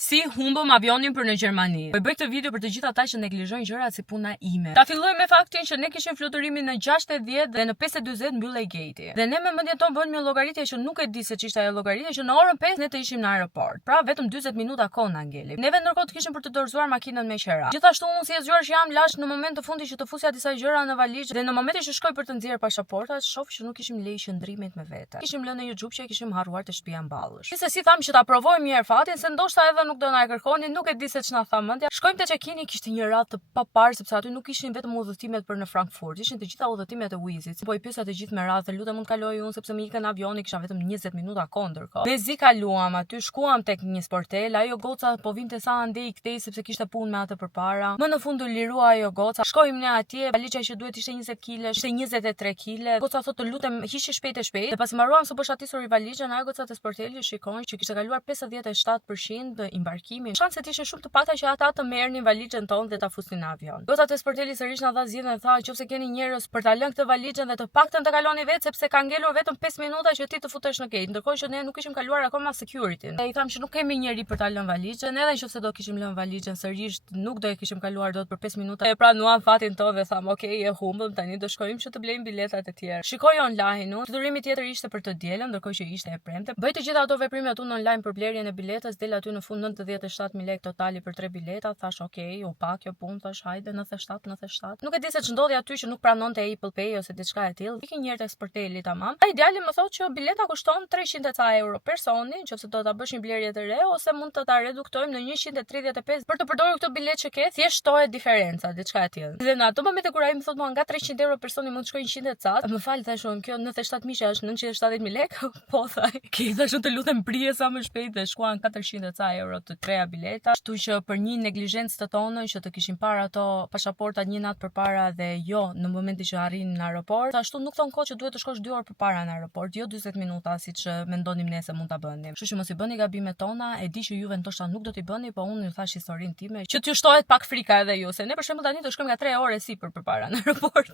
Si humbëm avionin për në Gjermani. Po bëj këtë video për të gjithë ata që neglizhojnë gjërat si puna ime. Ta filloj me faktin që ne kishim fluturimin në 6:10 dhe në 5:40 mbyllej gate-i. Dhe ne me mendjen tonë bënim një llogaritje që nuk e di se ç'ishte ajo llogaritje, që në orën 5 ne të ishim në aeroport. Pra vetëm 40 minuta kohë na ngelim. Neve ndërkohë të kishim për të dorëzuar makinën me qera. Gjithashtu unë si e zgjuar që jam lash në moment të fundit që të fusja disa gjëra në valizh dhe në momentin që shkoj për të nxjerrë pasaportat, shoh që nuk kishim leje qëndrimit me vete. Kishim lënë një xhupçe, kishim harruar të shtëpia mballësh. Si tham që ta provojmë një herë fatin, se ndoshta edhe nuk do na e kërkonin, nuk e di se ç'na tha mendja. Shkojmë te check-in, kishte një radhë të papar sepse aty nuk ishin vetëm udhëtimet për në Frankfurt, ishin të gjitha udhëtimet e Wizit. Po i pyesa të gjithë me radhë, lutem mund të kaloj unë sepse më ikën avioni, kisha vetëm 20 minuta kohë ndërkohë. Mezi kaluam aty, shkuam tek një sportel, ajo goca po vinte sa andej kthej sepse kishte punë me atë përpara. Më në fund u lirua ajo goca. Shkojmë ne atje, valizha që duhet ishte 20 kg, ishte 23 kg. Goca thotë lutem hiqi shpejt. Dhe pasi mbaruam se bësha tisur i valizhën, ajo goca te sporteli shikojnë që kishte kaluar 57% i embarkimit. Shanset ishin shumë të pakta që ata të merrnin valizhën tonë dhe ta fusnin në avion. Goca te sporteli sërish na dha zgjidhjen dhe tha nëse keni njerëz për ta lënë këtë valizhën dhe të paktën të kaloni vetë sepse ka ngelur vetëm 5 minuta që ti të futesh në gate, ndërkohë që ne nuk kishim kaluar akoma security-n. I tham që nuk kemi njerëz për ta lënë valizhën, edhe nëse do kishim lënë valizhën sërish nuk do e kishim kaluar dot për 5 minuta. E pranuam fatin tonë dhe tham, "Ok, e humbëm, tani do shkojmë që të blejmë biletat e tjera." Shikoj online-un, flutërimi tjetër ishte për të dielën, ndërkohë që ishte e premte. Bëj të gjitha ato veprimet unë online për blerjen e biletës, del aty në fund 97.000 lekë totali për 3 bileta, thash, "Ok, u pa kjo punë", thash, "Hajde 97. Nuk e di se ç'ndodhi aty që nuk pranonte Apple Pay ose diçka e tillë. Viki një herë tek sporteli tamam. Ai djali më thotë që bileta kushton 300 ca euro personi, nëse do ta bësh një blerje të re ose mund të ta reduktojmë në 135 për të përdorur këtë bilet që ke, thjesht shtohet diferenca, diçka e tillë. Dhe në ato momente kur ai më thotë mua nga 300 euro personi mund të shkojnë 100 ca, më fal thash unë, kjo 97.000 është 970.000 lekë, po thaj. Ki thash të lutem prije sa më shpejt dhe shkuan 400 ca euro të treja bileta. Kështu që për një neglizhencë të tonën që të kishin parë ato pasaportat një natë përpara dhe jo në momentin që arrin në aeroport, ashtu nuk thon kohë që duhet të shkosh 2 orë përpara në aeroport, jo 40 minuta siç mendonim ne se mund ta bënim. Kështu që mos i bëni gabimet tona, e di që juve ndoshta nuk do t'i bëni, po unë ju thash historinë time që t'ju shtohet pak frika edhe ju, se ne për shembull tani do shkojmë nga 3 orë sipër përpara në aeroport.